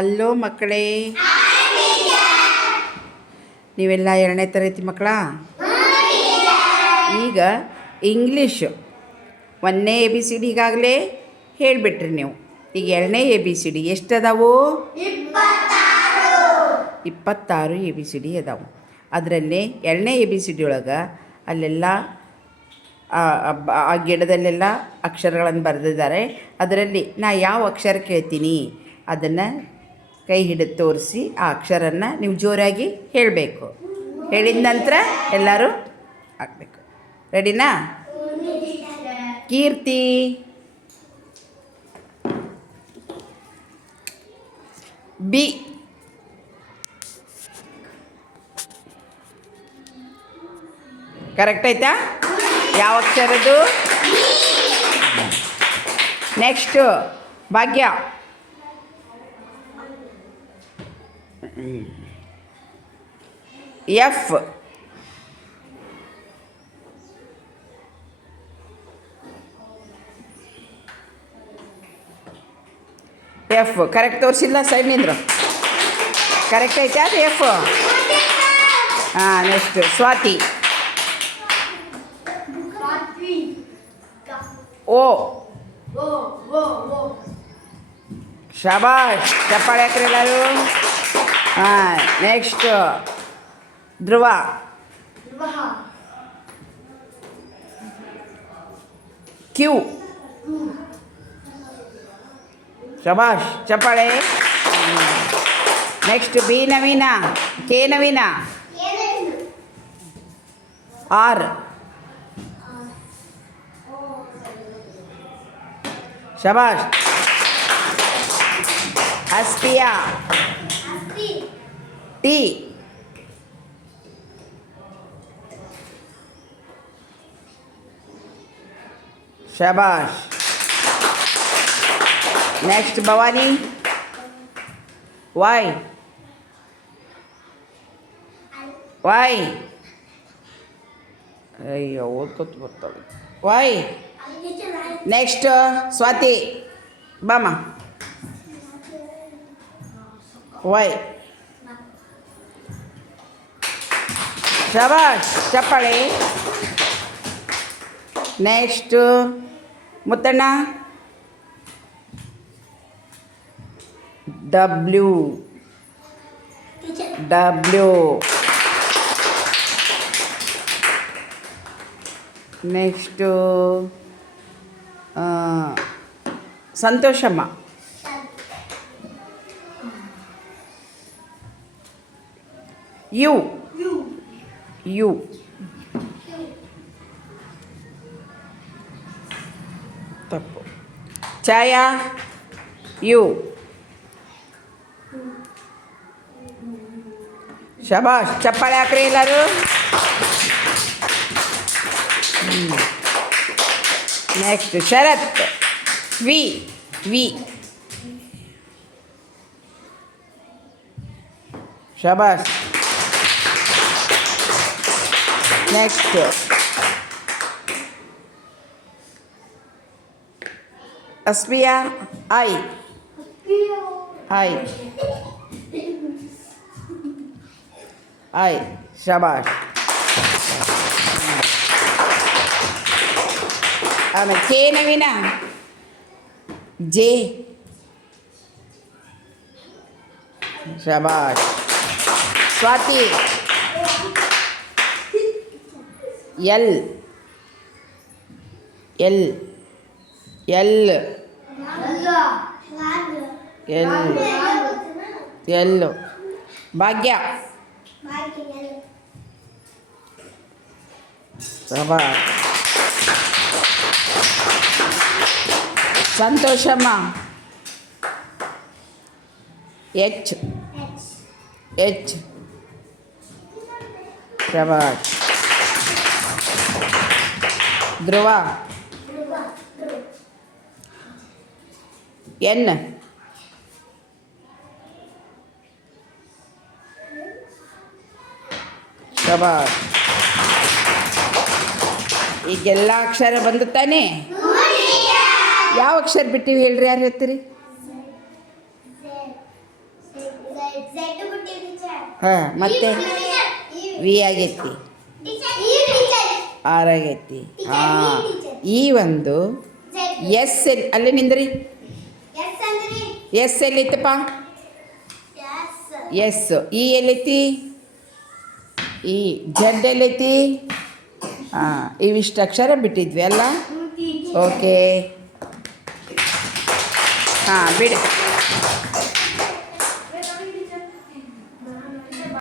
ಹಲೋ ಮಕ್ಕಳೇ, ನೀವೆಲ್ಲ 2ನೇ ತರಗತಿ ಮಕ್ಕಳಾ? ಈಗ ಇಂಗ್ಲೀಷು 1ನೇ ABCD ಈಗಾಗಲೇ ಹೇಳಿಬಿಟ್ರಿ ನೀವು. ಈಗ 2ನೇ ABCD ಎಷ್ಟು ಅದಾವು? 26 ABCD ಅದಾವು. ಅದರಲ್ಲಿ 2ನೇ ABCD ಒಳಗೆ ಅಲ್ಲೆಲ್ಲ ಆ ಗಿಡದಲ್ಲೆಲ್ಲ ಅಕ್ಷರಗಳನ್ನು ಬರೆದಿದ್ದಾರೆ. ಅದರಲ್ಲಿ ನಾ ಯಾವ ಅಕ್ಷರ ಕೇಳ್ತೀನಿ ಅದನ್ನು ಕೈ ಹಿಡಿದು ತೋರಿಸಿ ಆ ಅಕ್ಷರನ್ನು ನೀವು ಜೋರಾಗಿ ಹೇಳಬೇಕು. ಹೇಳಿದ ನಂತರ ಎಲ್ಲರೂ ಹಾಕಬೇಕು. ರೆಡಿನಾ? ಕೀರ್ತಿ, ಬಿ. ಕರೆಕ್ಟ್ ಆಯ್ತಾ? ಯಾವ ಅಕ್ಷರದು? ನೆಕ್ಸ್ಟು ಭಾಗ್ಯ, ಎಫ್. ಎಫ್ ಕರೆಕ್ಟ್ ತೋರಿಸಿಲ್ಲ, ಸೈಡ್ ನಿಂದ್ರು. ಕರೆಕ್ಟ್ ಐತೆ ಅದು ಎಫ್. ಹಾಂ, ನೆಕ್ಸ್ಟ್ ಸ್ವಾತಿ, ಓ. ಶಾಬಾಷ್, ಚಪ್ಪಾಳೆ ಹಾಕ್ರಿ ಎಲ್ಲರೂ. ಹಾಂ, ನೆಕ್ಸ್ಟ್ ಧ್ರುವ, ಕ್ಯೂ. ಶಬಾಷ್, ಚಪ್ಪಾಳೆ. Next B Naveena, K Naveena, R. ಶಬಾಷ್. ಅಸ್ಪಿಯಾ, ಟಿ. ಶಬಾಷ್. Next Bhavani, Y. ವೈ. ಅಯ್ಯೋ, ಓದ್ಕೊತ ಬರ್ತಾಳೆ. ವೈ. ನೆಕ್ಸ್ಟ್ ಸ್ವಾತಿ, ಬಾಮ. ವೈ. ಶಬಾಷ್, ಚಪ್ಪಾಳೆ. Next Muttanna, W. W. Next Santoshamma, U. U. ತಪ್ಪು. ಛಾಯಾ, ಯು. ಶಬಾಷ್, ಚಪ್ಪಾಳೆ ಹಾಕ್ರಿ ಎಲ್ಲರೂ. Next Sharath, V. ವಿ. ಶಬಾಷ್. Next Asmiya, I. I. I. ಶಬಾಷ್. ಆಮೇಲೆ ಕೆ ನವೀನ, ಜೆ. ಶಬಾಷ್. Swathi, L. L. L. L. L. Bhagya. ಶಬಾಷ್. ಸಂತೋಷಮ್ಮ, ಎಚ್. ಎಚ್. ಶಬಾಷ್. ಧ್ರುವ, ಎನ್. ಶಬಾಷ್. ಈಗೆಲ್ಲ ಅಕ್ಷರ ಬಂದು ತಾನೇ? ಯಾವ ಅಕ್ಷರ ಬಿಟ್ಟಿವಿ ಹೇಳ್ರಿ, ಯಾರು ಹೇಳ್ತೀರಿ? ಹಾಂ ಮತ್ತೆ ವಿ ಆಗೈತಿ ಆರ್ ಆಗೈತಿ ಹಾಂ ಈ ಒಂದು ಎಸ್ ಎಲ್ಲಿ ಅಲ್ಲೇ ನಿಂದ್ರಿ ಎಸ್ ಎಲ್ಲಿತ್ತಪ್ಪ ಎಸ್ ಇ ಎಲ್ಲೈತಿ ಈ ಜಡ್ ಎಲ್ಲೈತಿ ಹಾಂ ಇವಿಷ್ಟು ಅಕ್ಷರ ಬಿಟ್ಟಿದ್ವಿ ಅಲ್ಲ ಓಕೆ ಹಾಂ ಬಿಡಿ